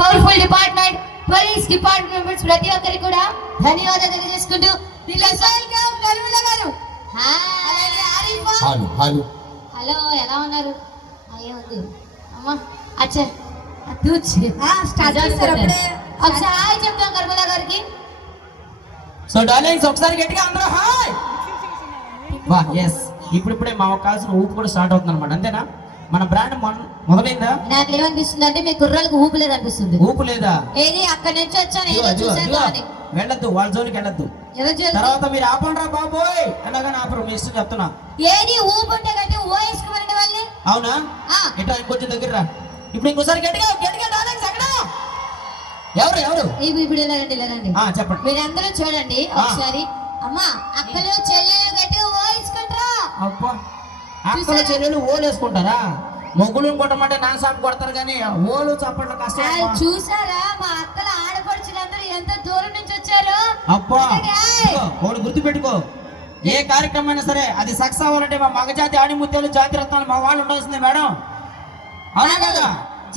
Powerful department police department members ప్రతి ఒక్కరికి కూడా ధన్యవాదాలు తెలియజేసుకుంటూ హలో ఎలా ఉన్నారు? ఏముంది అమ్మా అచ్చా ఒకసారి హాయ్ చెప్తాం కర్మలా గారికి. సో డార్లింగ్స్ ఒకసారి గట్టిగా అందరూ హాయ్. వా yes ఇప్పుడిప్పుడే మా కాల్సిన ఊపు కూడా స్టార్ట్ అవుతుంది అనమాట. అంతేనా? మన బ్రాండ్ మొదలైందా? నాకు ఏమనిపిస్తుంది అంటే మీ కుర్రాలకు ఊపు లేదు అనిపిస్తుంది. ఊపు లేదా? ఏది అక్కడి నుంచి వచ్చాను ఏదో చూసాను అని వెళ్ళొద్దు, వాళ్ళ జోలికి వెళ్ళొద్దు. తర్వాత మీరు ఆపండ్రా బాబోయ్ అనగానే ఆపరు. మీ ఇష్టం చెప్తున్నా. ఏది ఊపు ఉంటే కదా ఓవేసుకోమనండి వాళ్ళని. అవునా? ఇట్లా ఇంకొంచెం దగ్గర రా. ఇప్పుడు ఇంకోసారి గట్టిగా గట్టిగా డార్లింగ్స్ అక్కడ ఎవరు ఇప్పుడు ఇలాగండి చెప్పండి. మీరందరూ చూడండి ఒకసారి. అమ్మా అక్కలు చెల్లెలు గట్టిగా ఓవేసుకుంటారా? అబ్బా అక్కలు చెల్లెలు ఓలు వేసుకుంటారా? మొగ్గులు కొట్టమంటే నా సాపు కొడతారు కానీ ఓలు చప్పట్లు కష్టం. చూసారా మా అక్కల ఆడపడుచులందరూ ఎంత దూరం నుంచి వచ్చారు. అబ్బా ఓడు గుర్తు పెట్టుకో. ఏ కార్యక్రమం అయినా సరే అది సక్సెస్ అవ్వాలంటే మా మగజాతి ఆణిముత్యాలు జాతి రత్నాలు మా వాళ్ళు ఉండాల్సిందే మేడం. అవునా కదా?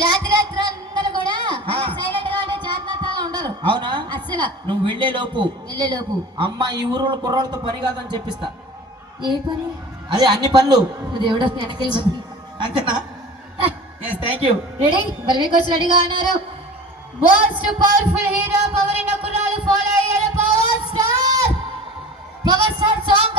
జాతి రత్నాలు కూడా సైలెంట్ గా ఉండే జాతి రత్నాలు ఉండరు. అవునా? అసలు నువ్వు వెళ్ళే లోపు అమ్మ ఈ ఊరు కుర్రోళ్ళతో పని కాదని చెప్పిస్తా. ఏ పని? అదే అన్ని పనులు. దేవుడు వెనకెళ్ళి అంతేనా? yes thank you. రెడీ బల్వి కోచ్ రెడీగా ఉన్నారు. Most powerful hero power in కుర్రాలు ఫాలో అయ్యారు. Power star song